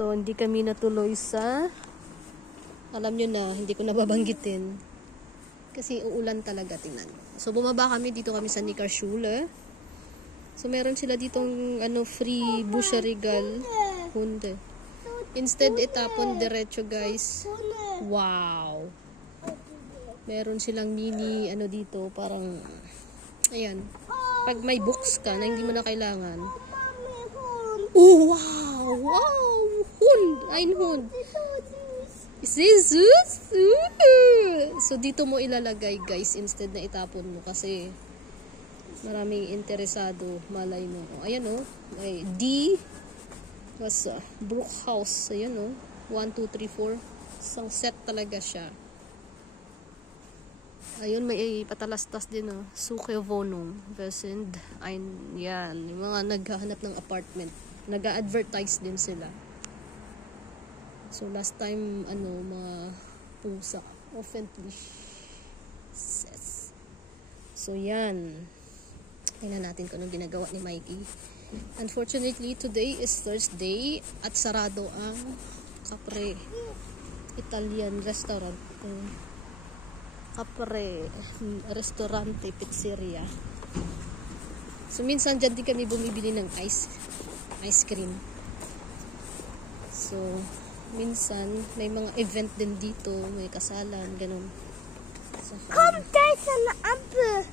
So, hindi kami natuloy sa, alam nyo na, hindi ko nababanggitin. Kasi uulan talaga, tingnan. So, bumaba kami, dito kami sa Nickarschule. So, meron sila ditong, free Bücherregal. Hunde. Instead, itapon diretso, guys. Wow! Meron silang mini, dito, parang, ayan. Pag may books ka na hindi mo na kailangan. Oh, wow! Wow! Hund! Ein Hund! Jesus! So, dito mo ilalagay, guys, instead na itapon mo. Kasi, maraming interesado. Malay mo. Ayan, May D. Was Brookhaus. Ayan, 1, 2, 3, 4. Isang set talaga siya. Ayun, may patalastas din, Suche Wohnung. Vesend. Yan. Yung mga naghahanap ng apartment. Nag-a-advertise din sila. So, last time, mga pusa. Offently says. So, yan. Tingnan natin kung anong ginagawa ni Mikey. Unfortunately, today is Thursday at sarado ang Capre Italian restaurant. Capre Restaurante Pizzeria. So, minsan dyan din kami bumibili ng ice cream. So, minsan may mga event din dito, may kasalan, ganun. Kommt, da ist eine Ampel.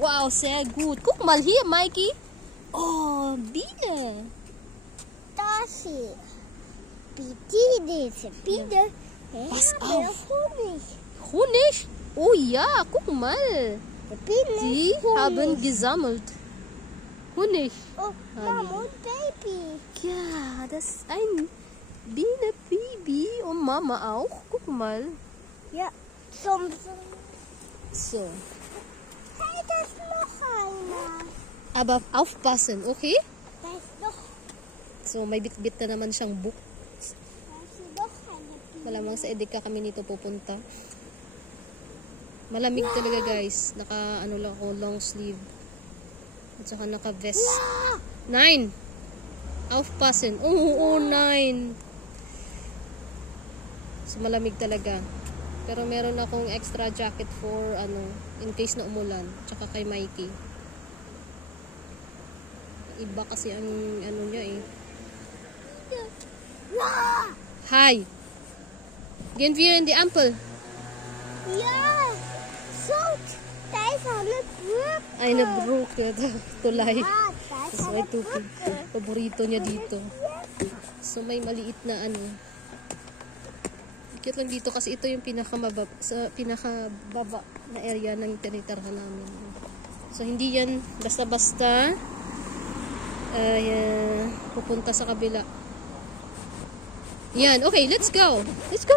Wow, sehr gut. Guck mal hier, Mikey. Oh, Biene. Das hier. Diese Biene. Pass auf. Honig. Honig? Oh ja, guck mal. Biene. Die haben gesammelt. Honig. Oh, Mama und Baby. Ja, das ist ein Biene-Baby und Mama auch. Guck mal. Ja, So. Hey, da ist noch einer. Aber aufpassen, okay? Da ist noch. So, may bit-bit na naman siyang book. Da ist noch eine Biene. Malamang sa Edeka kami nito pupunta. Malamig talaga, guys. Naka, lang ako, long sleeve. At saka naka-vest. 9! Aufpassen. Oh, 9! So, malamig talaga. Pero meron akong extra jacket for, in case na umulan. Tsaka kay Mikey. Iba kasi ang, niya eh. Hi! Gehen wir in die Ampel? Ja, so, da ist eine Brücke. Eine Brücke. Tulay. Ja, da ist So, eine ito, Brücke. paborito niya dito. So, may maliit na Cute lang dito kasi ito yung pinakababa na area ng tinitirhan namin. So, hindi yan basta-basta pupunta sa kabila. Yan. Okay, let's go. Let's go.